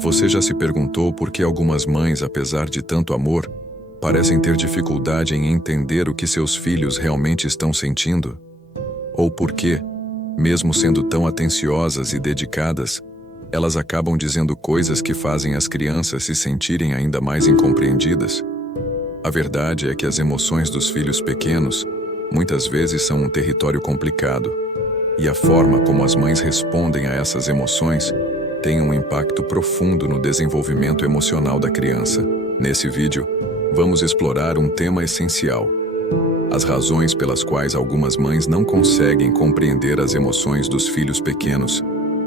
Você já se perguntou por que algumas mães, apesar de tanto amor, parecem ter dificuldade em entender o que seus filhos realmente estão sentindo? Ou por que, mesmo sendo tão atenciosas e dedicadas, elas acabam dizendo coisas que fazem as crianças se sentirem ainda mais incompreendidas? A verdade é que as emoções dos filhos pequenos muitas vezes são um território complicado, e a forma como as mães respondem a essas emoções tem um impacto profundo no desenvolvimento emocional da criança. Nesse vídeo, vamos explorar um tema essencial: as razões pelas quais algumas mães não conseguem compreender as emoções dos filhos pequenos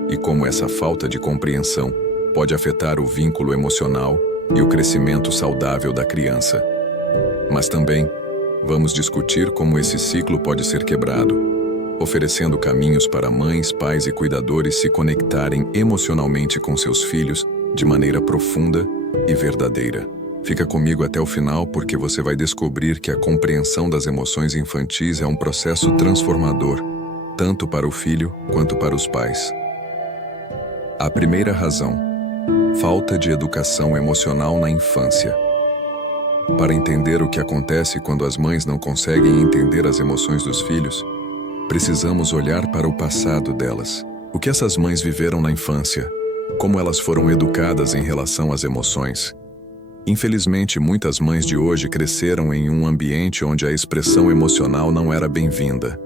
e como essa falta de compreensão pode afetar o vínculo emocional e o crescimento saudável da criança. Mas também vamos discutir como esse ciclo pode ser quebrado, oferecendo caminhos para mães, pais e cuidadores se conectarem emocionalmente com seus filhos de maneira profunda e verdadeira. Fica comigo até o final porque você vai descobrir que a compreensão das emoções infantis é um processo transformador, tanto para o filho quanto para os pais. A primeira razão: falta de educação emocional na infância. Para entender o que acontece quando as mães não conseguem entender as emoções dos filhos, precisamos olhar para o passado delas. O que essas mães viveram na infância? Como elas foram educadas em relação às emoções? Infelizmente, muitas mães de hoje cresceram em um ambiente onde a expressão emocional não era bem-vinda.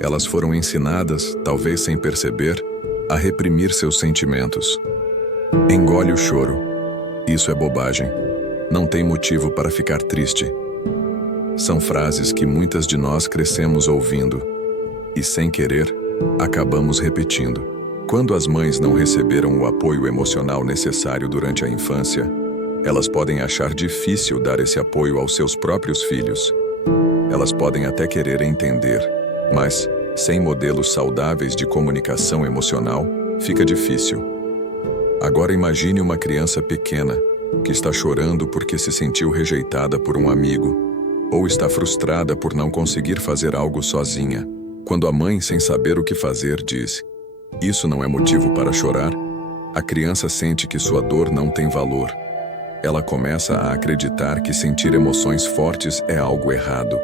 Elas foram ensinadas, talvez sem perceber, a reprimir seus sentimentos. Engole o choro. Isso é bobagem. Não tem motivo para ficar triste. São frases que muitas de nós crescemos ouvindo e, sem querer, acabamos repetindo. Quando as mães não receberam o apoio emocional necessário durante a infância, elas podem achar difícil dar esse apoio aos seus próprios filhos. Elas podem até querer entender, mas, sem modelos saudáveis de comunicação emocional, fica difícil. Agora imagine uma criança pequena que está chorando porque se sentiu rejeitada por um amigo, ou está frustrada por não conseguir fazer algo sozinha. Quando a mãe, sem saber o que fazer, diz: "Isso não é motivo para chorar", a criança sente que sua dor não tem valor. Ela começa a acreditar que sentir emoções fortes é algo errado.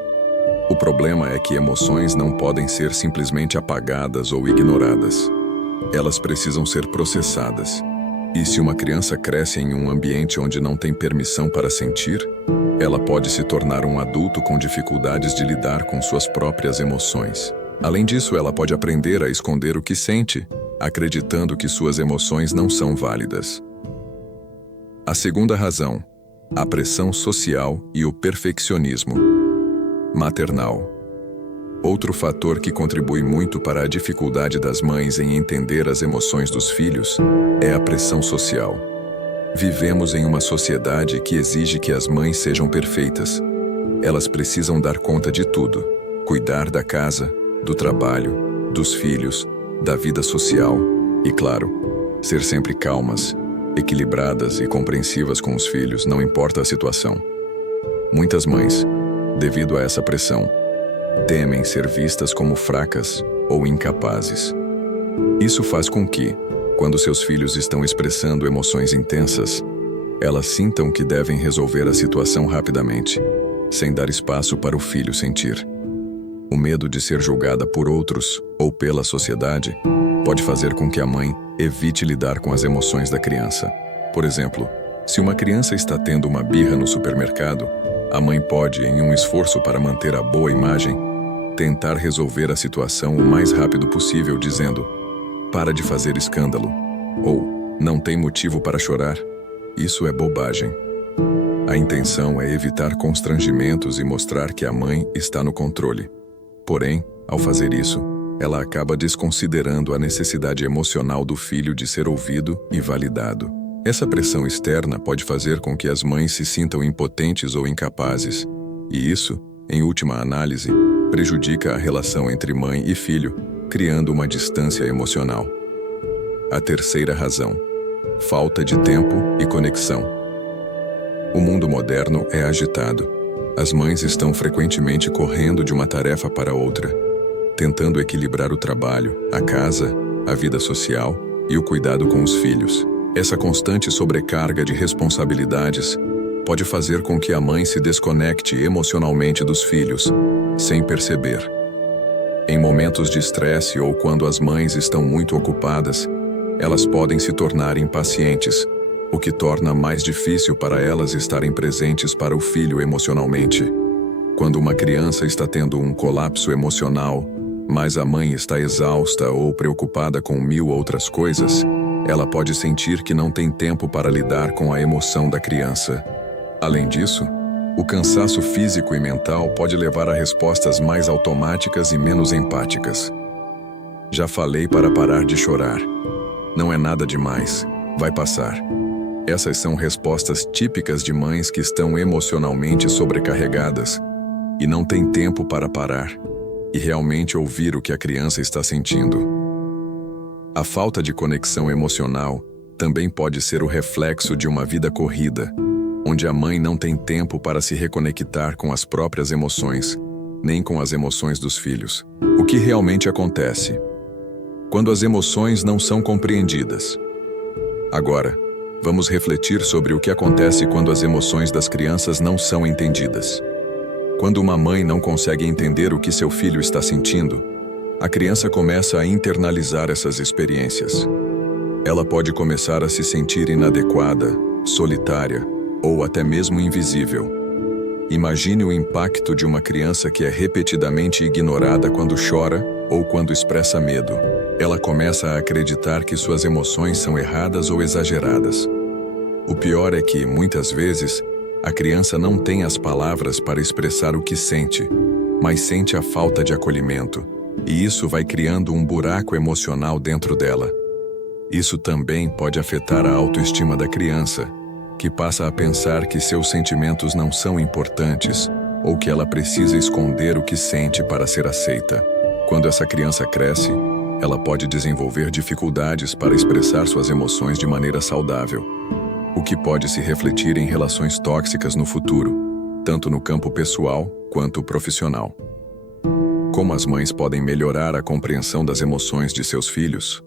O problema é que emoções não podem ser simplesmente apagadas ou ignoradas. Elas precisam ser processadas. E se uma criança cresce em um ambiente onde não tem permissão para sentir, ela pode se tornar um adulto com dificuldades de lidar com suas próprias emoções. Além disso, ela pode aprender a esconder o que sente, acreditando que suas emoções não são válidas. A segunda razão: a pressão social e o perfeccionismo maternal. Outro fator que contribui muito para a dificuldade das mães em entender as emoções dos filhos é a pressão social. Vivemos em uma sociedade que exige que as mães sejam perfeitas. Elas precisam dar conta de tudo: cuidar da casa, do trabalho, dos filhos, da vida social e, claro, ser sempre calmas, equilibradas e compreensivas com os filhos, não importa a situação. Muitas mães, devido a essa pressão, temem ser vistas como fracas ou incapazes. Isso faz com que, quando seus filhos estão expressando emoções intensas, elas sintam que devem resolver a situação rapidamente, sem dar espaço para o filho sentir. O medo de ser julgada por outros ou pela sociedade pode fazer com que a mãe evite lidar com as emoções da criança. Por exemplo, se uma criança está tendo uma birra no supermercado, a mãe pode, em um esforço para manter a boa imagem, tentar resolver a situação o mais rápido possível dizendo: "Para de fazer escândalo", ou "Não tem motivo para chorar". Isso é bobagem. A intenção é evitar constrangimentos e mostrar que a mãe está no controle. Porém, ao fazer isso, ela acaba desconsiderando a necessidade emocional do filho de ser ouvido e validado. Essa pressão externa pode fazer com que as mães se sintam impotentes ou incapazes, e isso, em última análise, prejudica a relação entre mãe e filho, criando uma distância emocional. A terceira razão: falta de tempo e conexão. O mundo moderno é agitado. As mães estão frequentemente correndo de uma tarefa para outra, tentando equilibrar o trabalho, a casa, a vida social e o cuidado com os filhos. Essa constante sobrecarga de responsabilidades pode fazer com que a mãe se desconecte emocionalmente dos filhos, sem perceber. Em momentos de estresse ou quando as mães estão muito ocupadas, elas podem se tornar impacientes, o que torna mais difícil para elas estarem presentes para o filho emocionalmente. Quando uma criança está tendo um colapso emocional, mas a mãe está exausta ou preocupada com 1000 outras coisas, ela pode sentir que não tem tempo para lidar com a emoção da criança. Além disso, o cansaço físico e mental pode levar a respostas mais automáticas e menos empáticas. Já falei para parar de chorar. Não é nada demais, vai passar. Essas são respostas típicas de mães que estão emocionalmente sobrecarregadas e não têm tempo para parar e realmente ouvir o que a criança está sentindo. A falta de conexão emocional também pode ser o reflexo de uma vida corrida, onde a mãe não tem tempo para se reconectar com as próprias emoções, nem com as emoções dos filhos. O que realmente acontece? Quando as emoções não são compreendidas. Agora, vamos refletir sobre o que acontece quando as emoções das crianças não são entendidas. Quando uma mãe não consegue entender o que seu filho está sentindo, a criança começa a internalizar essas experiências. Ela pode começar a se sentir inadequada, solitária ou até mesmo invisível. Imagine o impacto de uma criança que é repetidamente ignorada quando chora ou quando expressa medo. Ela começa a acreditar que suas emoções são erradas ou exageradas. O pior é que, muitas vezes, a criança não tem as palavras para expressar o que sente, mas sente a falta de acolhimento, e isso vai criando um buraco emocional dentro dela. Isso também pode afetar a autoestima da criança, que passa a pensar que seus sentimentos não são importantes ou que ela precisa esconder o que sente para ser aceita. Quando essa criança cresce, ela pode desenvolver dificuldades para expressar suas emoções de maneira saudável, o que pode se refletir em relações tóxicas no futuro, tanto no campo pessoal quanto profissional. Como as mães podem melhorar a compreensão das emoções de seus filhos?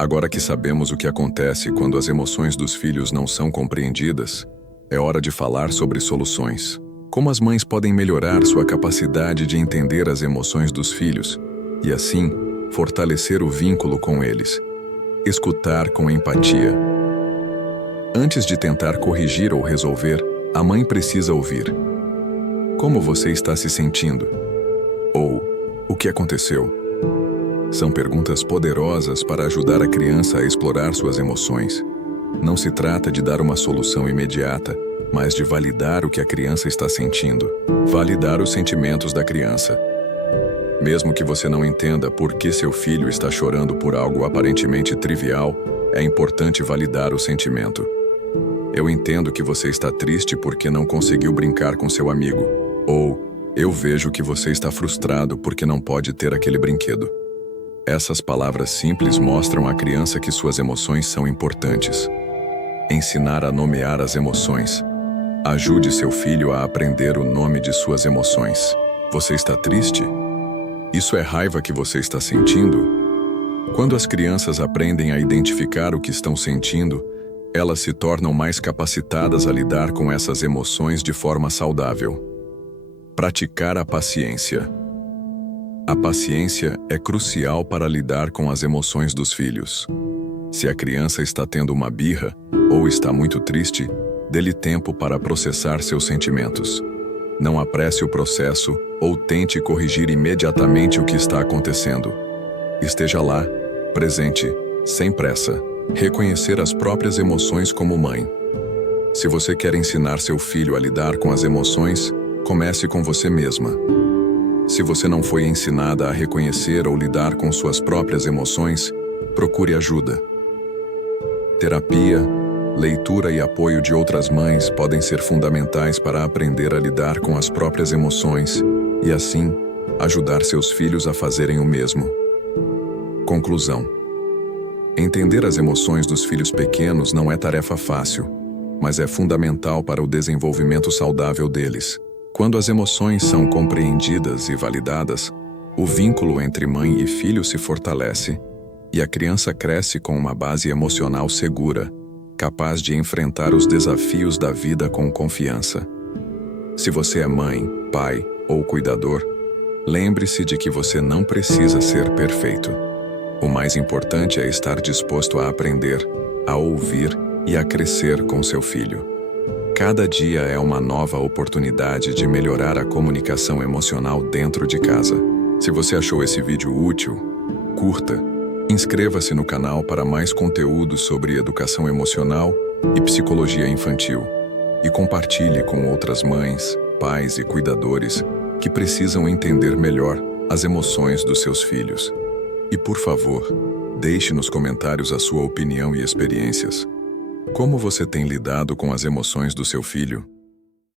Agora que sabemos o que acontece quando as emoções dos filhos não são compreendidas, é hora de falar sobre soluções. Como as mães podem melhorar sua capacidade de entender as emoções dos filhos e, assim, fortalecer o vínculo com eles. Escutar com empatia. Antes de tentar corrigir ou resolver, a mãe precisa ouvir. Como você está se sentindo? Ou, o que aconteceu? São perguntas poderosas para ajudar a criança a explorar suas emoções. Não se trata de dar uma solução imediata, mas de validar o que a criança está sentindo, validar os sentimentos da criança. Mesmo que você não entenda por que seu filho está chorando por algo aparentemente trivial, é importante validar o sentimento. Eu entendo que você está triste porque não conseguiu brincar com seu amigo, ou eu vejo que você está frustrado porque não pode ter aquele brinquedo. Essas palavras simples mostram à criança que suas emoções são importantes. Ensinar a nomear as emoções. Ajude seu filho a aprender o nome de suas emoções. Você está triste? Isso é raiva que você está sentindo? Quando as crianças aprendem a identificar o que estão sentindo, elas se tornam mais capacitadas a lidar com essas emoções de forma saudável. Praticar a paciência. A paciência é crucial para lidar com as emoções dos filhos. Se a criança está tendo uma birra ou está muito triste, dê-lhe tempo para processar seus sentimentos. Não apresse o processo ou tente corrigir imediatamente o que está acontecendo. Esteja lá, presente, sem pressa. Reconhecer as próprias emoções como mãe. Se você quer ensinar seu filho a lidar com as emoções, comece com você mesma. Se você não foi ensinada a reconhecer ou lidar com suas próprias emoções, procure ajuda. Terapia, leitura e apoio de outras mães podem ser fundamentais para aprender a lidar com as próprias emoções e, assim, ajudar seus filhos a fazerem o mesmo. Conclusão. Entender as emoções dos filhos pequenos não é tarefa fácil, mas é fundamental para o desenvolvimento saudável deles. Quando as emoções são compreendidas e validadas, o vínculo entre mãe e filho se fortalece e a criança cresce com uma base emocional segura, capaz de enfrentar os desafios da vida com confiança. Se você é mãe, pai ou cuidador, lembre-se de que você não precisa ser perfeito. O mais importante é estar disposto a aprender, a ouvir e a crescer com seu filho. Cada dia é uma nova oportunidade de melhorar a comunicação emocional dentro de casa. Se você achou esse vídeo útil, curta, inscreva-se no canal para mais conteúdo sobre educação emocional e psicologia infantil e compartilhe com outras mães, pais e cuidadores que precisam entender melhor as emoções dos seus filhos. E por favor, deixe nos comentários a sua opinião e experiências. Como você tem lidado com as emoções do seu filho?